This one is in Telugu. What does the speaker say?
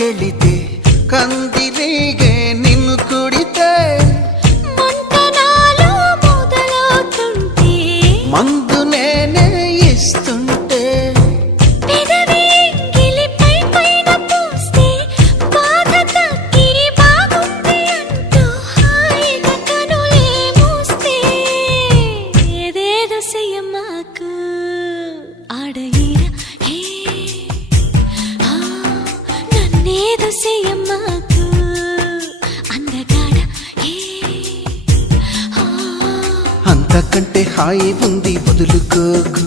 ಕೆಳಿತೆ ಕಂದಿರಿಗೆ ನಿನ್ನು ಕುಡಿತೆ ಮಂತನಾಲು ಮೊದಲవుతుంటే మందు నేనే ఇస్తుంటే పెదవి గిలిపై పైన పూస్తే బాధ తగ్గి బాగుంది అంటూ హాయిగా కనులే మూస్తే ఏదేదో చెయ్యమాకు ఆడయిర హే నన్నేదో చెయ్యమాకు అందగాడ హే అంతకంటే హాయి ఉంది వదులుకోకు